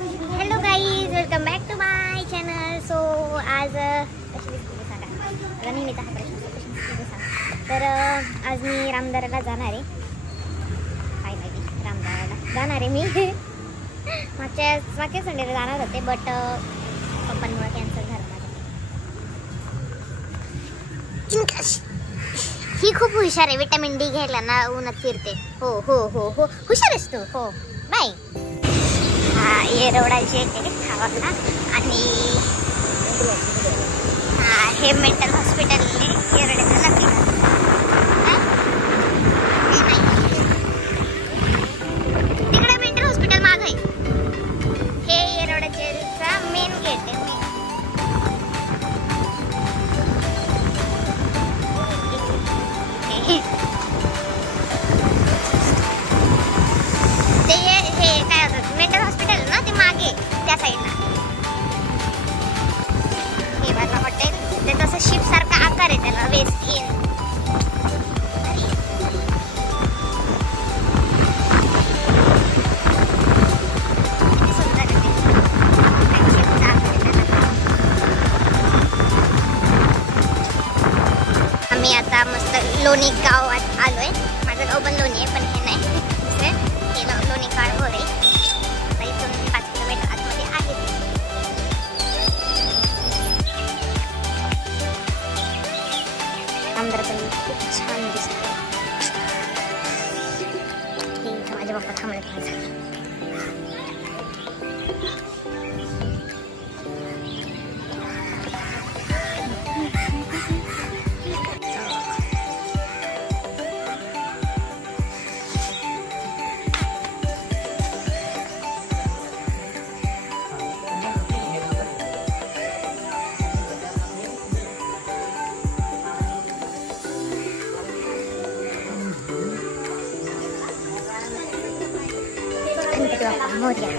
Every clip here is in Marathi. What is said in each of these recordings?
Hello guys, welcome back to my channel. So आज कशी दिसते सांगा. मला नेहमीचा हा प्रश्न कशी दिसते सांगा. तर आज मी रामदाराला जाणार आहे. काय माहिती रामदाराला जाणार आहे मी. मागच्या संडेला जाणार होते बट पप्पांमुळे कॅन्सल झालं माझं. ही खूप हुशार आहे. विटॅमिन डी घ्यायला ना उन्हात फिरते. हो हो हो हो हुशार आहेस तू. हो बाय. हा येरवडाचे खावाला आणि हा हे मेंटल हॉस्पिटल येरवड्याचं नक्की. तिकडे मेंटल हॉस्पिटल माग आहे. हे येरवड्याचा मेन गेट आहे. मेंटल हॉस्पिटल ना ते मागे त्या साईडला. हे बघा हॉटेल. ते तसं शिप सारखा आकार आहे त्याला. वेस्ट इन आम्ही आता मस्त लोणी गावात आलोय. माझं गाव पण लोणी आहे पण हे नाही दुसरं. हे लोणी काळ वर आहे. 5 किलोमीटर आतमध्ये आहे. आमदार पण खूप छान दिसतो. माझे बाप्पा थांबले पाहिजे. मोर्या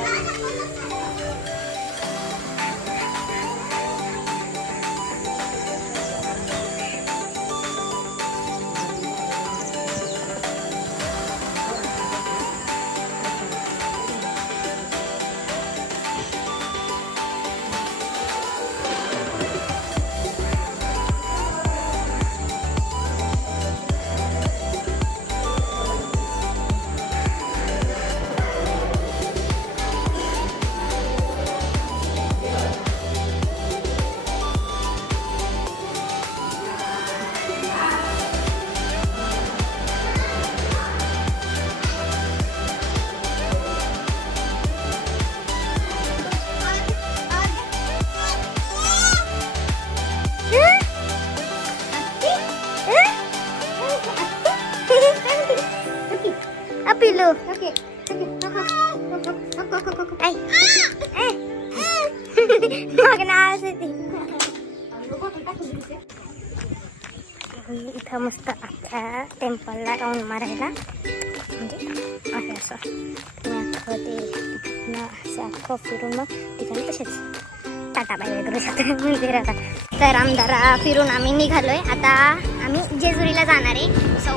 पिलो. ओके इथं मस्त अख्ख्या टेम्पलला राऊंड मारायला म्हणजे आहे असं. तुम्ही अख्खं ते असं अख्खं फिरून मग ठिकाणी तसेच टाटा बाय करू शकतो मंदिराला. तर आमदारा फिरून आम्ही निघालोय. आता आम्ही जेजुरीला जाणार आहे. सो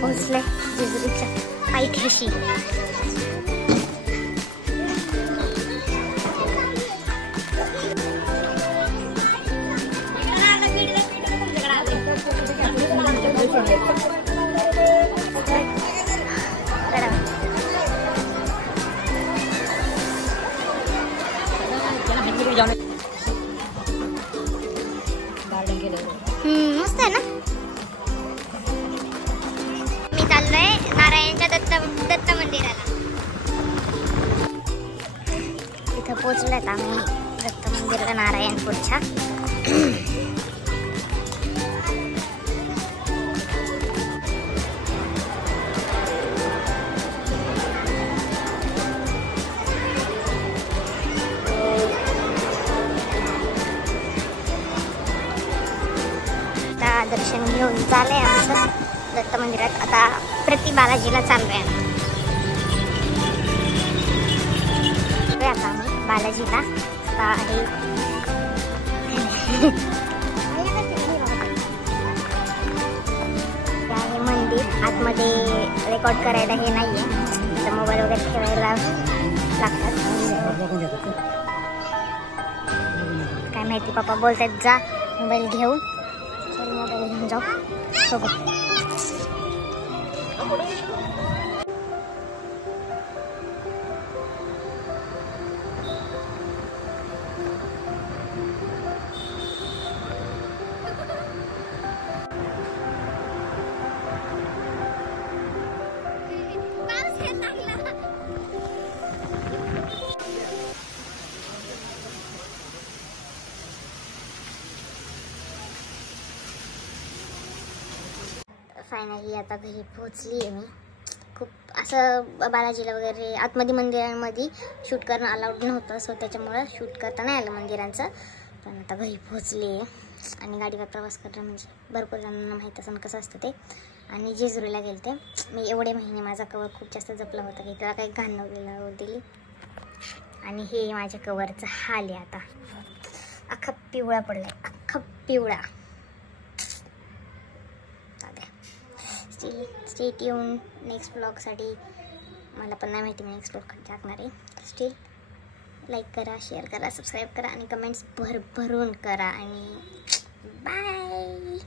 पोहोचले जेजुरीच्या पायथ्याशी. मस्त आहे ना. मी चाललोय नारायणच्या दत्त मंदिराला. इथं पोहोचलेत आम्ही दत्त मंदिराला नारायणपूरच्या. दर्शन घेऊन चाललंय आमचं दत्त मंदिरात. आता प्रति बालाजीला चाललोय. आता आम्ही बालाजीला आहे. मंदिर आतमध्ये रेकॉर्ड करायला हे नाहीये. मोबाईल लागतात. काय माहिती, पप्पा बोलतात जा मोबाईल घेऊन. चल मोबाईल घेऊन जाऊ सोबत. फायनली आता घरी पोहोचली आहे मी. खूप असं बालाजीला वगैरे आतमध्ये मंदिरांमध्ये शूट करणं अलाउड नव्हतं, सो त्याच्यामुळं शूट करता नाही आलं मंदिरांचं. पण आता घरी पोहोचली आहे आणि गाडीवर प्रवास करणं म्हणजे भरपूर जणांना माहीत असेल कसं असतं ते. आणि जेजुरीला गेले ते मी एवढे महिने माझा कवर खूप जास्त जपला होता की त्याला काही घाण नव्हती दिली. आणि हे माझ्या कवरचा हाल आहे आता. अख्खा पिवळा पडलाय, अख्खा पिवळा. स्टे ट्यून नेक्स्ट ब्लॉगसाठी. मला पण नाही माहिती मी नेक्स्ट ब्लॉग कधी टाकणार आहे. स्टील लाईक करा, शेअर करा, सबस्क्राईब करा आणि कमेंट्स भरभरून करा. आणि बाय.